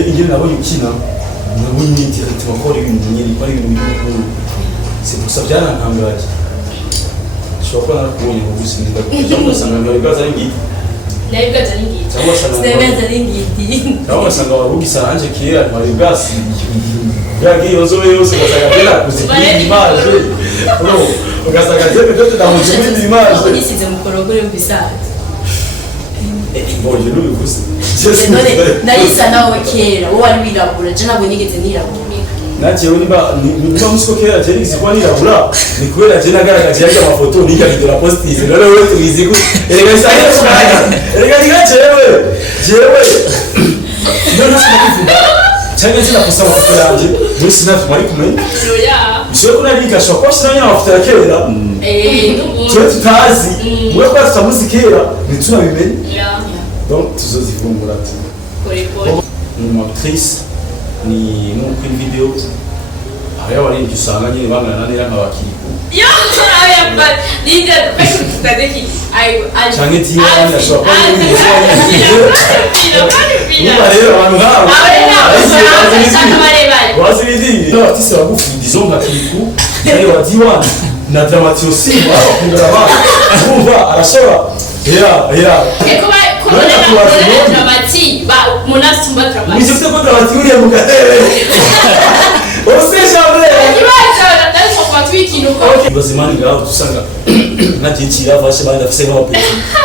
ingene nabonye ukina nabonye n'internet bakora ibintu nyeri bari ibintu bikuru c'est pour ça byarantangaje shobora kuba narakubonye mu gusinda cyangwa ugasanga mbere gaza ari ngiti nayo gaza ari ngiti cyangwa ugasanga warugisa anje kera ntwari gasi yagiye yozobe yose ugasanga bera kuzikira image ugasanga jewe byo ndamujimira image nisize mu korogore mbisaza Boje n'ubikuze. Ndarisa nawe kera wowe ari wirabura je ntabwo nigeze nirabura. Najewe niba musiko kera je nigizikwa nirabura ni kubera je nagaragaje yari amafoto nijya video la postize rero wewe tubiziku erega isaye cyane erega nigajewe jewe none sinakuvuga cyane sinakusa amafoto yanje muri sinafu mari kumenya bisho kuna nigasha kwa sinanya amafoto ya kera cyo tutazi mwe kwa tutamuzikera nitunabimenye donc tuzozivumbura ati ni actrice ni nuko video aya wari usanga nyine bangana nera nk'abakiriku yo aya but ninde bakutadeki I cyane tiyo yashobora kuba rero abantu nk'abo wazibidi no artiste bagufi disons nk'akiriku ari wa diwan na dramatiosi aho kungara ba umva arashobora dramati ba munasumba dramati Mwisho ko dramati uri mu gatere Ose jambre Ibaza ndashaka kwatwiki nuko Bazimani ngaho tusanga nagiye avashe bandi afise nk'abape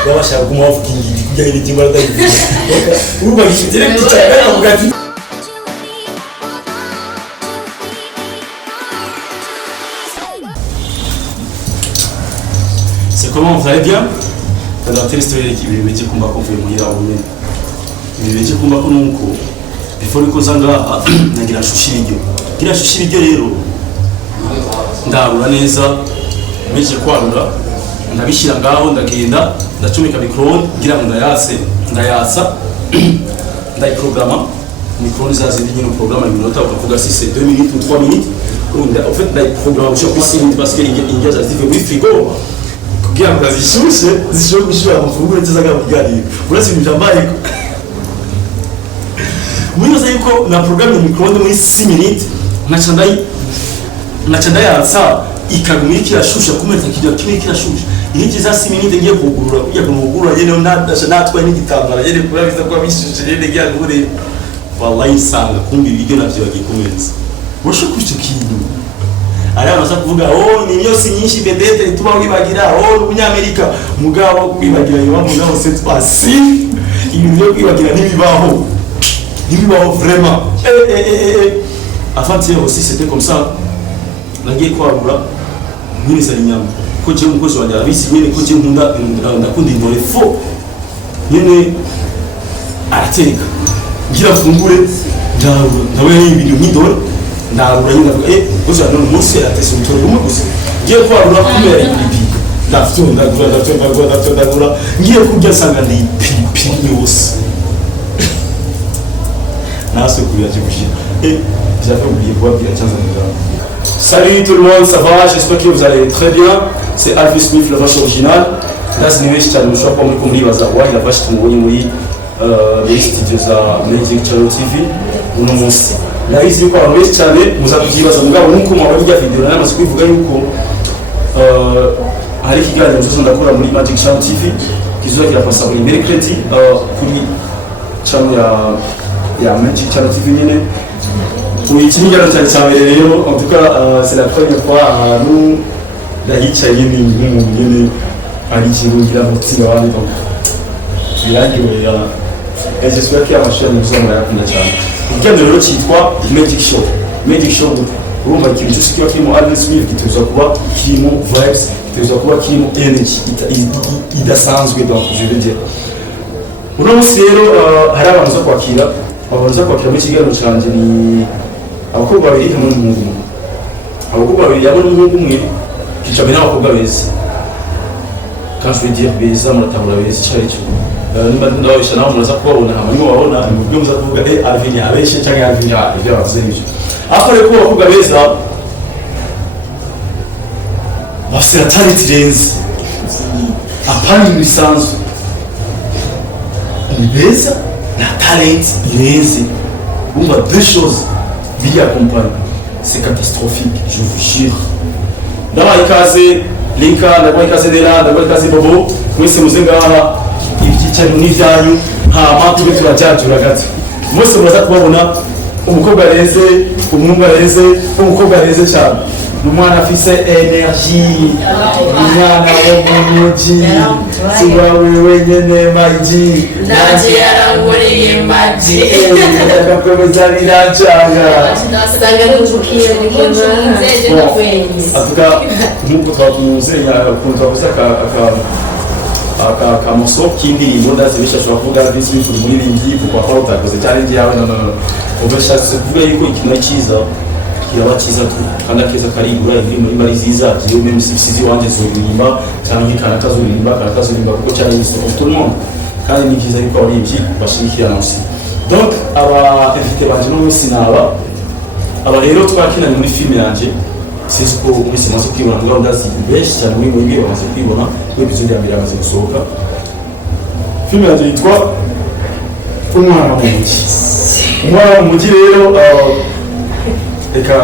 babashaka kuma bavuga ingidi kujya iri timba ndayivuga uruba gishitire kicaka mugati C'est comment vous allez bien? Dans telle histoire qui veut dire qu'on va confirmer là où il veut dire qu'on va connaître il faut que zanga nagira shushirigyo gira shushirigyo rero ndarura neza meje kwarura ndabishira ngaho ndagenda ndacumika micro gira ngo ndayasa ndayiprograma micro zazindi nyine programa iminota ukavuga si c'est 2 minutes ou 3 minutes en fait ndayiprograma sur piscine parce que ingia zazive muri frigo kugira ngo zishushe gushira amafunguro nziza gabiganira urasi ibijambaye Mwiza yuko na programme micro muri 6 minutes nacandayatsa ikagumira shusha kumeza kijya kirashusha iki za 6 minutes ngiye kugurura kujya kumugurura yene natwaye n'igitambara yene kurabiza kwa bishushe yene ngiye ngure wallahi sanga kumbi ibyo navyo bagikomeza bosho kucyo kintu ari abasa kuvuga ni myose nyinshi bedete tuba wibagira umunyamerika mugabo kwibagira yo mugabo c'est pas si ibyo kwibagira nibibaho vraiment avant hier aussi c'était comme ça nagiye kwarura nyine sari nyama ko je umukozi wa Arabisi nyine ko je ndakunda indore fo nyine arateka ngira fungure ndawe ibintu nk'indore ndarura nyine ndavuga gusa none umunsi atese umutoro umwe gusa ngiye kwarura kumera ipipi ndafundagura ngiye kurya sanga ndi ipipi yose Salut tout le monde, ça va? J'espère que vous allez très bien. C'est ALVIN SMITH, la vache originale. Là, c'est une vache qui a pour me ubaza la vache qui est studios za Magic Channel TV. Uno munsi. Là, ici kwa vache cyane muzakugibaza mugabo nuko mwabajya video n'amaze kwivuga yuko hari kiganiro cyose ndakora muri Magic Channel TV kizoza kirapasa muri mercredi kuri channel ya Magic Channel TV nyine ikininyaro cyane rero en tout cas c'est la première fois nous ndahicaye n'umuntu nyine ari kirungira mutima wandi donc biragiwe j'espère que amashuri muzamura yakunda cyane ikiganiro rero cyitwa Magic Show urumva ikintu cyose kiba kirimo ALVIN SMITH gituza kuba kirimo vibes gituza kuba kirimo energy idasanzwe donc je veux dire uno munsi rero hari abantu zo kwakira muri kiganiro cyanje ni abakobwa babiri hamwe n'umuhungu umwe abakobwa babiri hamwe n'umuhungu umwe kicamwe n'abakobwa beza quand je veux dire beza muratabura beza cyari cyo nimba ndababisha naho muraza kubabona hamwe nibo babona mubyo muza kuvuga ALVIN abeshe cyangwa ALVIN ibyo bavuze n'ibyo aho rero abakobwa beza bafite talent irenze apana ibisanzwe ni beza na talent irenze on voit deux choses qui accompagnent. C'est catastrophique, je vous jure. D'abord, ikaze Linka, d'abord ikaze Nera, d'abord ikaze Bobo, mwese muzengaha ibyicaro n'ivyanyu hama tube turajajura gato. Mwese muraza kubabona umukobwa areze, umuhungu areze, umukobwa areze cyane. Umwana afise energie, umwana wo mu muji, siba wewe nyene maji, naje yaranguriye maji. Agakomeza biracanga. Asanga n'ubukiye n'ikona kwenye. Atuka nk'uko twakumusenya kunzabuza aka morceau k'indirimbo ndazibisha ashobora kuvuga ndetse bifuza muri bindi kuko aho utakoze cyane yawe no ubashatse kuvuga yuko ikintu cyiza kiraba cyiza kandi akeza karigura indirimbo imwe ari nziza giye même si sizi wanje zuririmba cyangwa kana kazurimba kuko cyane ni pour tout le monde kandi ni byiza yuko ari ibyi bashimikirana aussi donc aba invité banje no munsi naba aba rero twakinanye muri film yanje sinzi ko mwese maze kwibona ngo ndazi benshi cyane muri mwebwe bamaze kwibona ko episode ya mbere yamaze gusohoka film yanje yitwa umwana mu mujyi umwana mu mujyi rero reka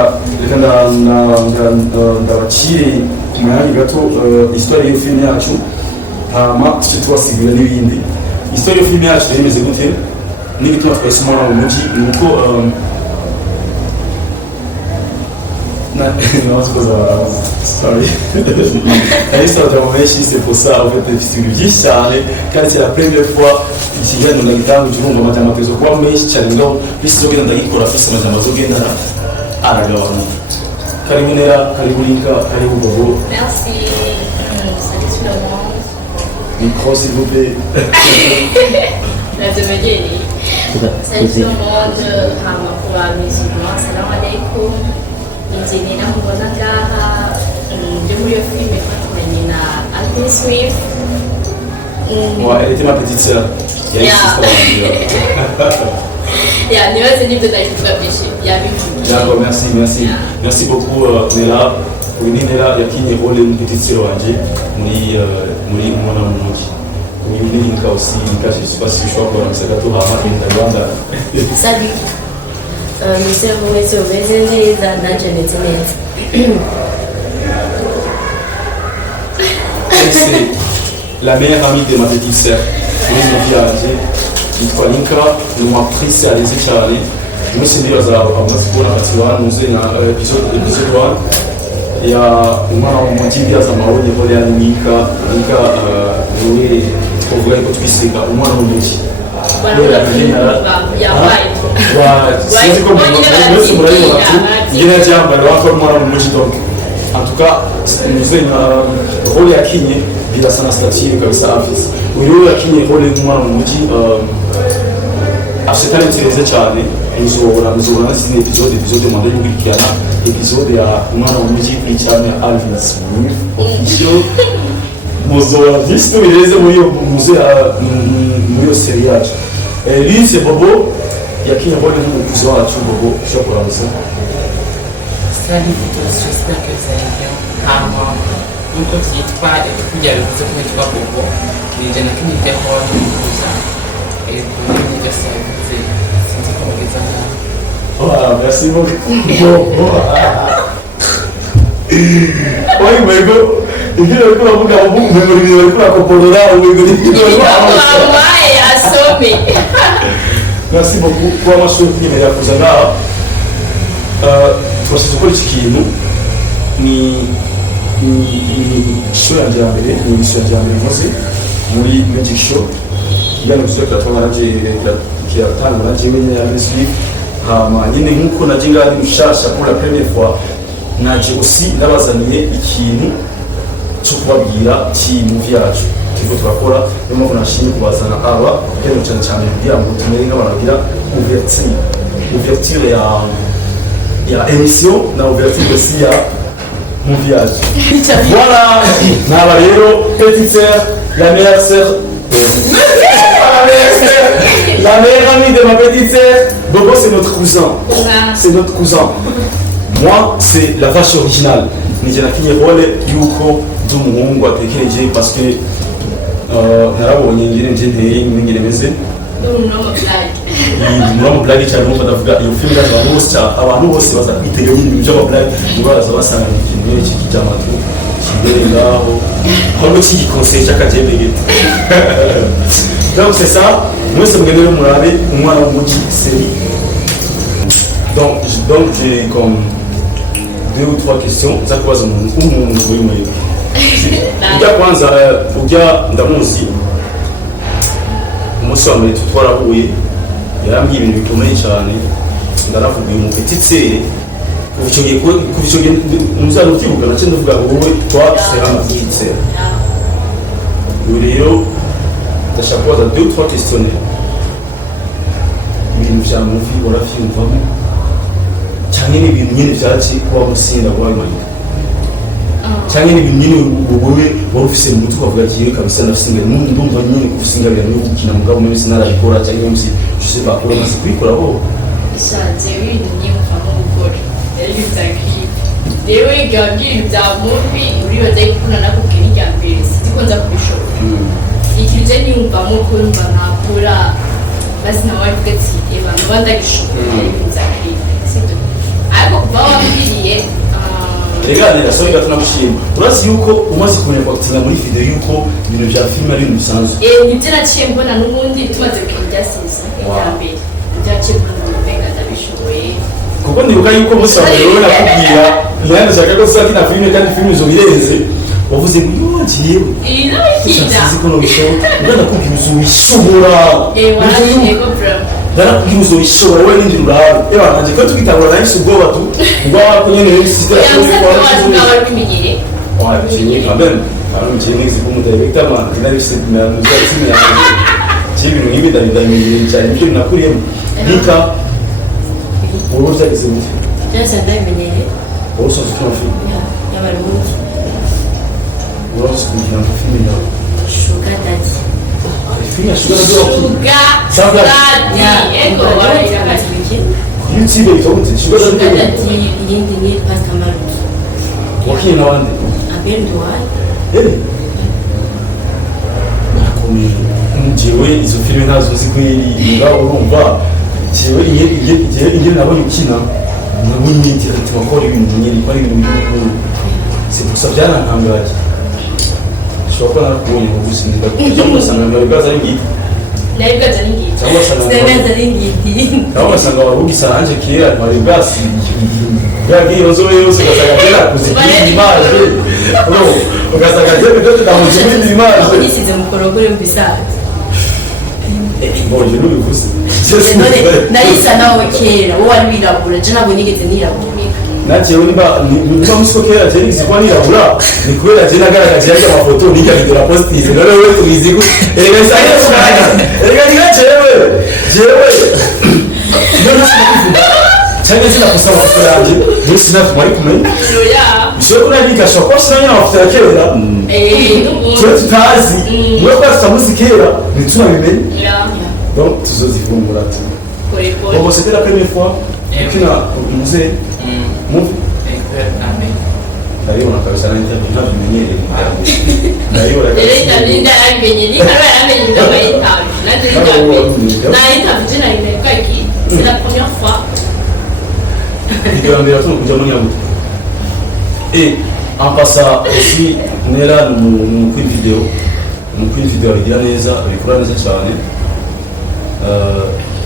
ndabacire ku mwanya gato histoire y'iyo film yacu hama tuce tubasigura n'ibindi histoire y'iyo film yacu rero imeze gute n'igituma twahise umwana mu mujyi ni uko non, c'est pas ça. Sorry. L'histoire de mon c'est pour ça. En fait, c'est une vie, ça. Quand c'est la première fois, ici, il y a une guitare, du coup, on va mettre un peu de quoi, mais je tiens là. Puis, c'est une guitare pour la fille, c'est un peu de guitare. Ah, d'accord. Karibu Nera, Karibu Linka, Karibu Bobo. Merci. Salut tout le monde. Micro, s'il vous plaît. La demeure. Salut tout le monde. Pour la musulman. Salam alaikum. Nijye namubona ngaha ndi muri iyo filime twakoranye na ALVIN SMITH. Ouais, elle était ma petite sœur. Yeah, nibaze n'ibyo ndayivuga byinshi yabivugiye. D'accord, merci. Yeah. Merci beaucoup Nera. Uyu Nera yakinye role y'umupetite sœur wanje muri umwana mu mujyi. Uyu ni Linka aussi, Linka je sais pas si je suis encore dans ce gâteau hama ndaganda. Salut. Monsieur Mwiza umeze neza nanje meze neza. C'est la meilleure amie de ma petite sœur. Muri mu vyanje yitwa Linka, ni umwactrice alize cyane. Mwese ndibaza amaze kubona katiwa muze na episode 1 ya umwana wo mu mujyi byaza amahoro yahore ya Linka niwe twavuga ko twisega umwana wo mu mujyi. C'est comme en tout cas, nous avons un rôle à Kenya, il a sa statue comme ça. Uyu yakinye role y'umwana mu mujyi afite talent nziza cyane. Muzobona n'izindi episode mu ndege gukurikirana episode ya umwana mu mujyi kuri cyane ALVIN SMITH official. Muzobona byinshi tubireze muri iyo série yacu. Lui c'est Bobo yakinye role y'umukuzi wacu Bobo ushobora kuramutsa. Salut tous, j'espère que vous allez bien. Nkuko byitwa kujya bivuze ko yitwa Bobo ni jana kinite role y'umukuzi et pour l'anniversaire c'est comme les ans. Voilà, merci beaucoup. Oui, mais go. Il dit que la boucle a beaucoup de mémoire pour la composera ou Merci beaucoup. Kwa mashuhuri nyine yakuzana twashyize gukora iki kintu ni show yanjye ya mbere ni emission yanjye ya mbere nkoze muri Magic Show igana gusohoka twabaraje kiratanga naje nyine ya Smith hama nyine nkuko naje ngari mushasha pour la première fois naje aussi nabazaniye ikintu cyo kubabwira movie yacu kiko turakora niyo mpamvu nashimye kubazana aba kero cyane kugira ngo tumere nk'abaragira ouverture ya émission na ouverture aussi ya movie yacu. Voilà, naba rero petite sœur, la meilleure sœur la meilleure amie de ma petite sœur. Bobo c'est notre cousin. C'est notre cousin. Moi c'est la vache originale. Nije nakinye role yuko d'umuhungu atekereje parce que narabonye ngire nteye ngire meze Muramo blague cyane uko ndavuga iyo film abantu bose baza kwitega ibintu by'ama blague nibaza basanga ikintu iki kijamatu kibengaho ahubwo kiki conseil cy'akajembege donc c'est ça mwese mugende murabe umwana w'umuki série donc j'ai comme 2 ou 3 questions za kubaza umuntu uri muri ujya kwanza ujya ndamuzi umunsi wa mbere twarahuye yarambwiye ibintu bikomeye cyane ndaravuga uyu mupetitsere kuva icyo gihe umuzana ukibuka nacyo ndavuga wowe twasera amapetitsere ubu rero ndashaka kubaza 2 ou 3 questionnaires ibintu bya muvi uravyumvamo cyane n'ibintu nyine byaki kuba musinda kuba bimanika cyane n'ibintu nyine wowe wari ufise mu mutwe ukavuga kiwe kabisa nasinga ndumva nyine kusingarira no gukina mugabo muri sinarabikora cyane iyo msi je sais pas comment c'est kubikora bo sanze ibintu nyimvamo gukora rero bitakiri rero igabwira bya muvi uri bade kuna nakubwira ijya mbere siko nza kubishobora ikije nyumvamo ko numva nakura basi na wari gutsi abantu bandagishobora bitakiri sito ariko kuba wabiriye Regardez, so gatuna mushima. Urazi yuko umaze kubona kwatina muri video yuko ibintu bya film ari bisanzwe. Nibyo naciye mbona n'ubundi tumaze kujya sisa yambe. Byaciye mbona benga ndabishoboye. Kuko ndibuka yuko musa rero nakubwira, yana shaka ko sasa kina film kandi film zo birenze. Wavuze ngo yo jiwe. Ino hida. Sisi kono bisho. Ngana kubwira uzubishobora. Waragiye ko bro. Dara kubwira uzubishobora wewe ndi urabe. Ewa nanje ko tukitangura nayo ubwoba tu. Ngo wakonye ne sisi kwa ouais, j'ai mis quand même. Alors, j'ai mis c'est pour mon directement. Il a laissé mais nous a dit j'ai vu une vidéo dans une challenge na kuriye. Nika. Pour ça que c'est bon. Là ça va mener. Pour ça c'est un film. Ya va le bon. Pour ça c'est un film là. Sugar daddy. Film sugar daddy. Sugar daddy. Ego wala ikabiki. YouTube itote sugar daddy. Yindi ni pasta maruti. Wakina na wande. Nakomeye jewe izo filime nazo zikwiri ngaho urumva jewe igihe nabonye ukina nabonye nitira tumakora ibintu nyiri bari mu bintu c'est pour ça byarantangaje shoko nakubonye mu gusinzira cyangwa sanga mbere gaza ngiti naigaza n'ingiti cyangwa sanga n'ingiti cyangwa sanga warugisa anje kera bari basi yagiye ozo yose gasagera kuzibira image no ugasagera byo tutamuzibira image nisize mukorogore mbisaka Bonje n'ubikuze narisa nawe kera wowe ari wirabura je nabwo nigeze nirabura najewe niba musiko kera je nigeze kwa nirabura ni kubera je nagaragaje yaje amafoto nijya video postize none wewe tubizi ko erega saye sanga erega jewe none sinakuvuga cyane zina kusaba kuyanje muri sinafu muri kumenya bishobora kunabiga shoko sinanya amafoto ya kera tutazi mwe kwasa musikera nituna donc tuzozivumbura tu bon c'était la première fois kina musée movie Dari ona kabisa na interview na bimenyere Dari ona kabisa Linda bimenyere kara amenye ndo bayita na interview na ile kwa ki c'est la première fois Video mbere tu kujya muri yamuto et en passant aussi nera mu video bigira neza bikora neza cyane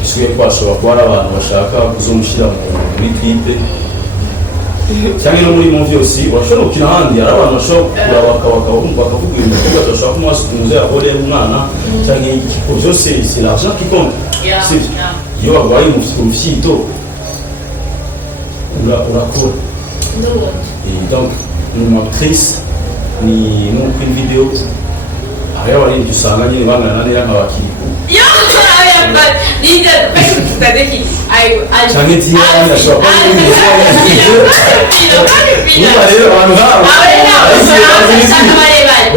isuye kwashobora kuba ari abantu bashaka kuzomushyira muri clipe cyangwa no muri movie aussi urashobora gukina ahandi hari abantu bashobora bakavuga ibintu bashobora kumwasubiza yahore umwana cyangwa igiko byose c'est l'argent qui compte iyo wabaye mu fyito urakora donc une actrice ni muri video hari abari dusanga nyine bangana nera nk'abakiriku Linda tadeki cyane tiya ndashobora kuba rero abantu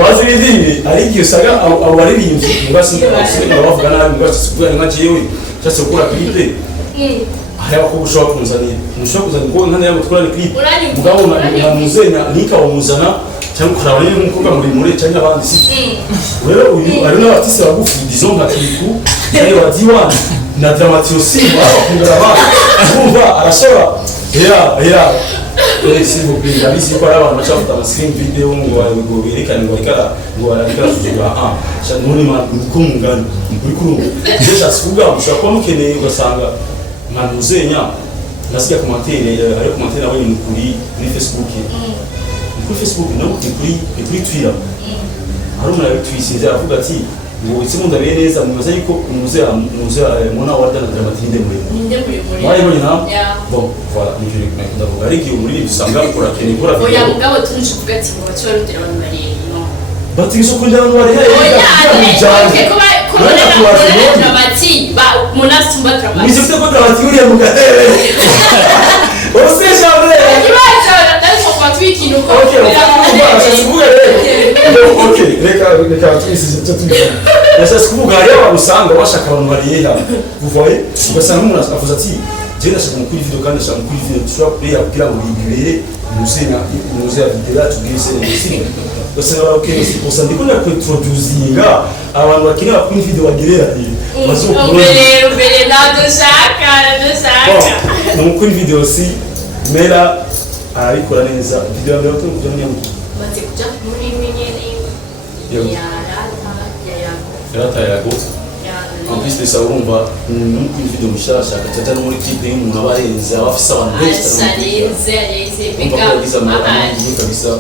bazibidini ariko usanga abo baririmbyi ngwasi bavuga nabi ngwasi kuvuga nka jewe cyase gukora clip hari abakobwa ushobora kumuzanira ushobora kuzana ngo nkana yabo twara clip mugabo na muzenya nika wamuzana cyangwa kuraba n'umukobwa muri cyangwa abandi si rero uyu ari n'abatisi bagufi disons nka clip rero wadiwa na dramatiosi wao kungara ba kumva arashobora s'il vous plaît abisi ko abantu bachafuta ama screen video ngo berekane ngo arikara kujuga cha none ma kumungana muri kuru desha suga mushaka ko mukeneye ugasanga nkanuzenya nasiga commentaire ari commentaire abanye kuri Facebook kuri Facebook no kuri Twitter hari umuntu yatwisinze avuga ati ngo itsimunda bene neza mumaze yuko umuze mona warda na dramatinde muri wari bone na bon voilà ni je me ndavuga ari kiyo muri bisanga kora kene kora oya mugabo tunje kuvuga ati ngo bacyo barutira abantu bari no batigisho kunja abantu bari oya ko dramati ba munasumba dramati ni je ko dramati uri mu gatere ose jamais ibaza ndacho kwa twiki nuko okay reka twisi tutuga yasa kuvuga rero usanga bashaka abantu bari vous voyez ugasanga umuntu avuze ati je ndashaka mukuri video kandi ndashaka mukuri video tushobora kugira kugira ngo bibere muze ya video tugise nisi ugasanga okay usa ndikunda ku introducinga abantu bakinira ku video bagerera mbere nadushaka mukuri video si mera arabikora neza video mbere to kujya nyine bati kujya muri menyene ya rata yago en plus de ça urumva muri video mushasha gatata no muri clip y'umuntu abarenze abafise abantu benshi kabisa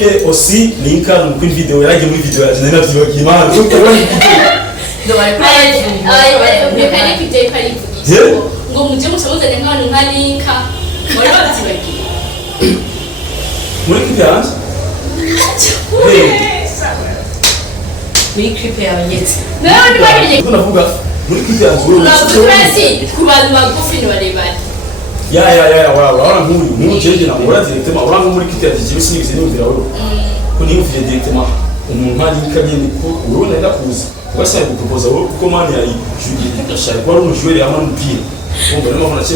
et aussi linka muri video yaje muri video yaje nena byibagiye imana ndo bari mekani kite kari ngo muje mushamuzane nk'abantu nka linka muri babyibagiye muri clip yaje muri clip yawe nyetse nayo ni bagiye kunavuga muri clip yaje ku bantu bagufi ni barebare wala nk'uyu jeje na mura directement wala muri clip yaje kibisi n'ibise n'umvira woro ko niyo ufite directement umuntu ari kabye ko urona ndakuzi ugasanga guproposa woro kuko mani yari jugi ndashaka ko ari umujwere yamana umupira umva rero mafana cyo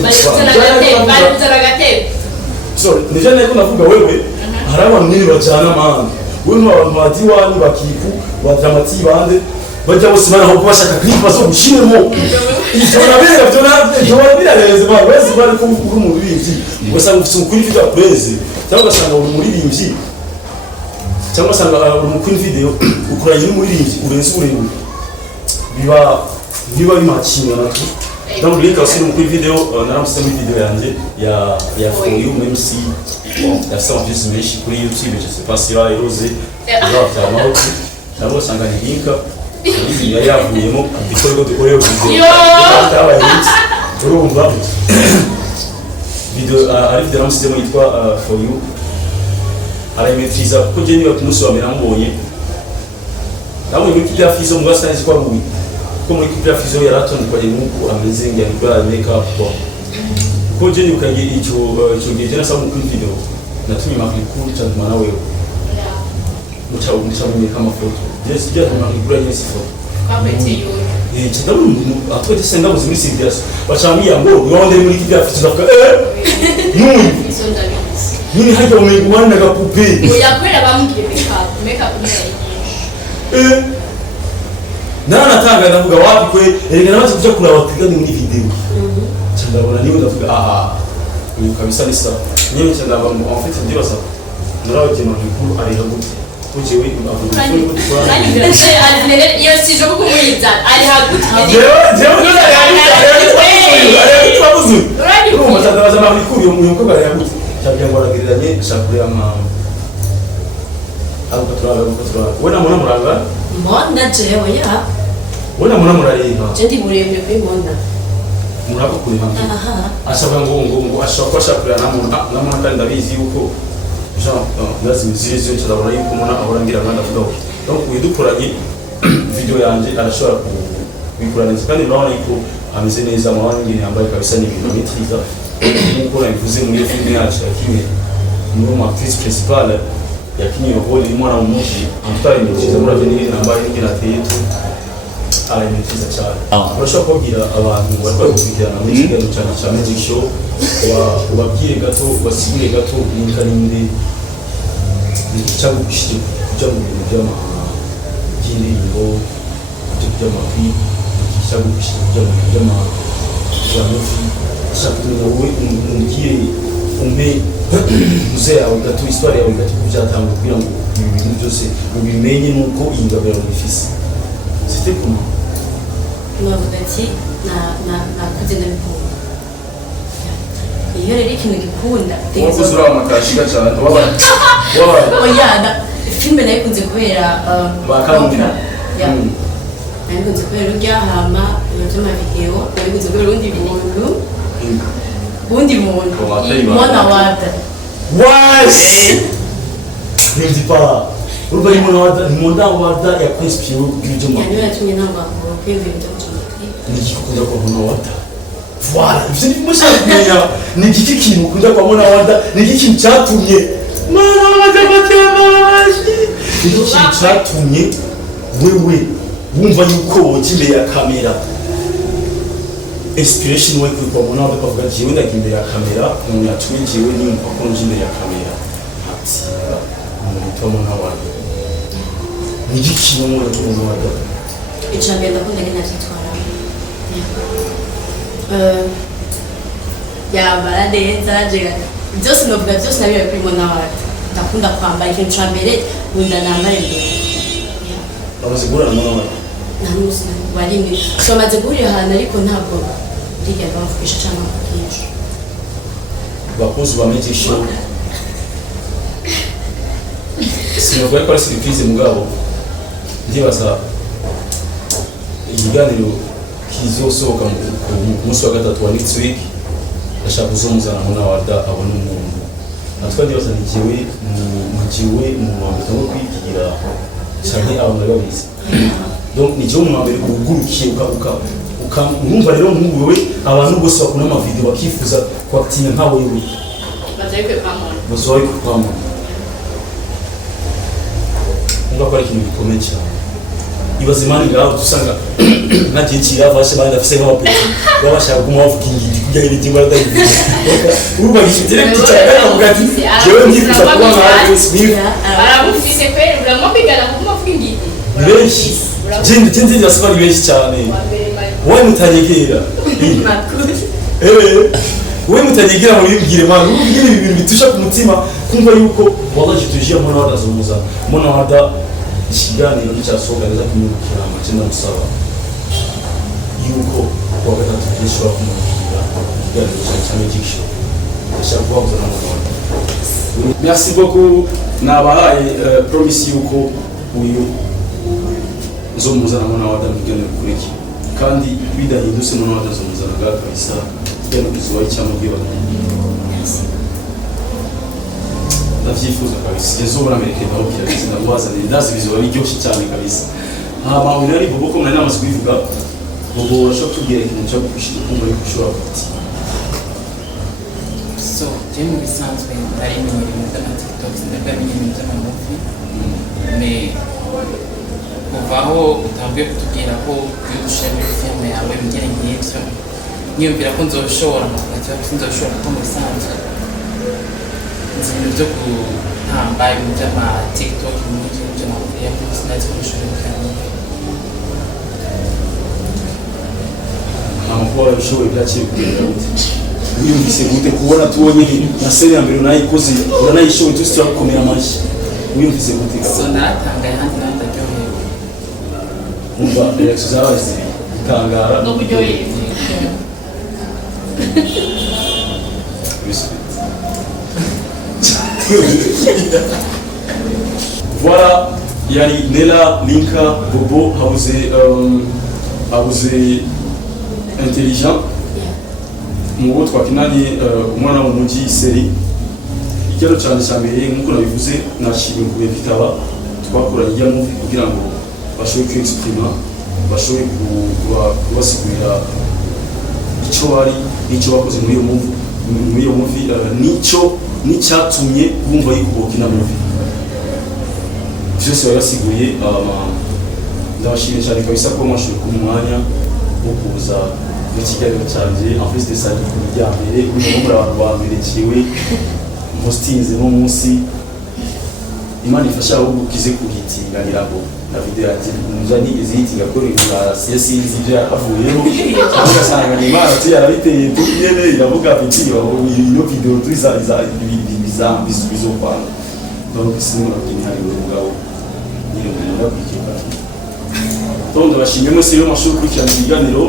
so nije nako navuga wewe hari abantu nini bajana amahanga wewe n'abantu badiwani bakiku ba dramati bande bajya bose bana aho bashaka clip bazogushiremo ibyo birareze ba wese bari ko mu bibindi ugasanga ufite ukuri video preze cyangwa ugasanga uri muri bimbi cyangwa ugasanga uri mu kuri video ukuranye n'umuririmbyi urenze uburebure biba bimakinga nako donc lui quand c'est mu kuri video naramutse muri video yanjye ya for you même si ya ça en plus menshi kuri YouTube je sais pas si va eroser za Maroc cyangwa usanga ni linka izi yavuyemo ikorwa dukoreye video urumva video ari video namusije mu yitwa for you arayimetriza kuko je niba tumusubamira mubonye nawe muri kiti afizo mugasa nzi kwa bubi ko muri kiti afizo yaratondekanye nuko ameze ngi yakora make up ko je nyukaje icyo gihe nasa mu video natumye makuru cyangwa nawe mucha kama foto yes je makuru yes foto kwapete yo kidamu atwete senga mu zimisi byas bacambia ngo yonde muri kiti afizo ka nuni isonda bisi nini hajya umengo wana gapupe uyakwera bamugire make up nyine nana tanga ndavuga wapi kwe erega nabaze kuja kuraba tigani muri video cyandabona niwe ndavuga uyu kabisa ni sa nyewe cyandaba en fait ndibaza narawe makuru ari hagute ujewe avuga ko iyo sijo kuko mwiza ari hagute urumva cyandaba makuru uyu mukobwa ari hagute cyabya ngo aragiriranye shakure ama abo patrona wena mona muranga mona jewe ya wena mona murareba jendi murembe kuri mona murako kuri hamwe ashaka ngo ashaka shakura namona kandi ndabizi yuko ndazi zirizo cyadabona yuko mona ahorangira nganda vuga donc uyidukoranye video yanje arashobora kubikurana kandi urabona yuko ameze neza mwana ngine yambaye kabisa ni ibintu bitriza nkuko nabivuze muri film yacu yakimwe muri ma actrice principale yakimwe role imwana umushi amutari nziza muri avenir nambaye ngine ateye arayimetriza cyane urashobora kubwira abantu barwaye gukurikirana muri kiganiro cyane cya Magic Show ubabwire gato basigure gato ninka ninde cyangwa kujya mu bintu by'indirimbo kujya mu clip cyagufasha by'amafi shaka wowe umbwire umpe muze yawe gato histoire yawe gato byatanga kugira ngo ibi bintu byose ubimenye nuko iyi ngabo yawe ifise c'était comment navuga ati nakuze ndabikunda iyo rero ikintu gikunda wakuze uri amakashiga cyane wabaye oya filime nayikunze kubera bakambira nayikunze kubera urya hama ibyo amavideo nayikunze kubera ubundi muntu mwana wada n'indi para urumva ari mwana wada yakwinspire ibyo yani yatumye ntabwo kwiyumvira ibyo niki ukunda kwa mwana wada voilà ivyo ni mushaka kumenya ni iki kintu ukunda kwa mwana wada ni iki kintu cyatumye mwana wada batemaje ni iki kintu cyatumye wewe wumva yuko woje imbere ya kamera inspiration we kwa mwana wada kavuga jewe ndagimbere ya kamera umuntu yatumye jewe nimva ko nje imbere ya kamera ati umuntu mwana wada ni iki kintu mwana wada icambere ndakunda ngena cyitwara yambara neza byose novuga byose nabiye kuri mwana wada ndakunda kwambara ikintu cambere nkunda nambare mbere amaze guhura na mwana wada nta n'umunsi warimwe twamaze guhurira ahantu ariko ntabwo ndigera bamuvugisha cyangwa bamuvugisha bakunzi bamenyesha sinavuga ko ari surprise mugabo ndibaza ikiganiro kizosohoka ku munsi wa gatatu wa next week ndashaka kuzomuzana mwana wada abone umuntu natwe ndibaza nigiwe mu mwambaro wo kwigira cyane abantu babizi donc nigiwe mu mwambaro ugurukiye urumva rero nk'ubu wewe abantu bose bakunda amavideo bakifuza kwakitina nkawe wewe bazoye kwamona ngakora ko ari ikintu gikomeye cyane ibaze imana ngaho dusanga nagiye kirafashe bandi afise nk'abapeti babashaka kuma bavuga ingindi kujya iri timba radayivuga uruba direct cyane avuga ati jewe ndifuza kuba nka ALVIN SMITH baramufise kweri uramo kwigana kuma bavuga ingindi benshi jindi basaba ni benshi cyane wowe mutanyegera wowe mutanyegera muri bigire mwana ubigire ibintu bitusha ku mutima kumva yuko wallahi tujia mwana wada zumuza mwana wada ikiganiro cyasohoka neza kumubwira amakina musaba yuko kwa gatatu gishobora kumubwira ikiganiro cyane gikisho ashaka kubabuza na mwana wada merci beaucoup nabahaye promise yuko uyu nzomuzana mwana wada mu kiganiro kuriki kandi bidahindutse mwana wada nzomuzana kabisa ikiganiro kizuba cyamubwira ndavyifuza kabisa izuba n'Amerika ndabukira kabisa ndabazanira ndazi bizuba biryoshye cyane kabisa hama uyu ari bobo ko mwana namaze kubivuga bobo urashobora kutubwira ikintu cyo gushira kumva yuko ushobora kuti so je mu bisanzwe nari imenyereye mu TikTok ndabamenye mu by'amamuvi me kuva aho utangiye kutubwira ko iyo dushaka filime yawe bigere nk'ibyo niyumvira ko nzoshobora cyangwa se nzoshobora ko mu bisanzwe ibintu byo guhamba ibintu by'ama TikTok n'ibindi by'amamuvi ya byose nari kubishobora cyane amakuru abishoboye byaciye kugenda gute wiyumvise gute kubona tubonye na seri ya mbere unayikoze uranayishoboye tuzi turakomera amashyi wiyumvise gute so naratangaye handi nawe ndaryohewe umva reaction zabaye zitangara no kuryoheye voilà yari Nela Linka Bobo habuze intelligent mubo twakinanye umwana wo mujyi seri igero cyane cyambere nkuko nabivuze nashimye ku bitaba twakoranye ya movie kugira ngo bashobore kwexprima bashobore kubasigurira icyo bari n'icyo bakoze muri iyo movie n'icyatumye bumva yikubokina movie byose barasiguye ndabashimye cyane kabisa ko mwashoboye kuba umwanya wo kuza mu kiganiro cyanjye en plus de ça ku bijyambere uyu muri abantu baberekiwe hostinze no munsi Imana ifasha ahubwo ukize kuhitinganira ngo na video ati njani izihitinga ko sinzi ibyo avuyeho ugasanga ni Imana yarabiteye nyene iravuga ati ino video bizopanga donc sinema kinari urugabo nyine ndabikeka donc ndabashimye mwese rero mashuri kurikirana ibiganiro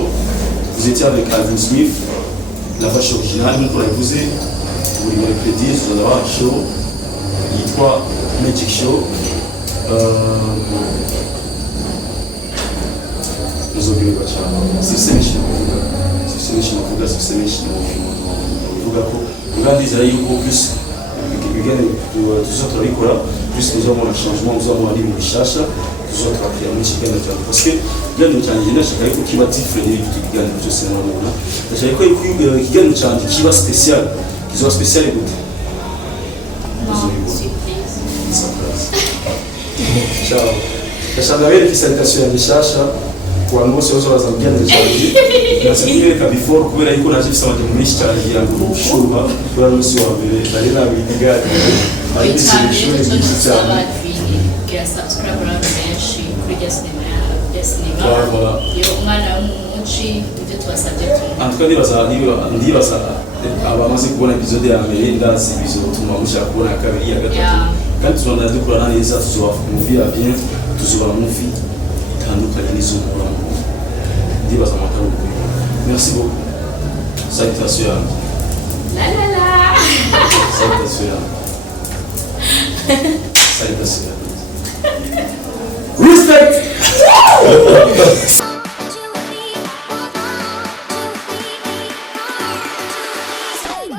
vous étiez avec ALVIN SMITH la vache originale nk'uko nabivuze buri mercredi tuzaba show yitwa Magic Show nzogerwa cyane sisemishi kuvuga ko ngandizera yuko plus ibiganiro tuzotora bikora plus tuzabona changement tuzabona ari bishasha tuzotora kuri mu kiganiro cyawe parce que ikiganiro cyanjye ndashaka yuko kiba different n'ibindi biganiro byose murabona ndashaka ko ikiganiro cyanjye kiba special kizoba special gute ciao ndashaka bereka salutation yanjye shasha ku bantu bose baza biganiro cyanjye ndashaka before kubera yuko naje mfite amajyamo menshi cyane kugira ngo ushuba kubera n'umunsi wa mbere nari nabiganiro ari ishuri cyane kira subscribe abantu benshi kuri Destiny yo umwana w'umuci ibyo tubasabye antuka ndibaza abamaze kubona episode ya mbere ndazi bizotuma mushaka kubona ya kabiri ya gatatu kandi tuzonda dukorana neza tuzoba movie ya bien tuzoba movie itandukanye n'iz'umura ndibaza amakuru merci beaucoup salutation la la la salutation salutation respect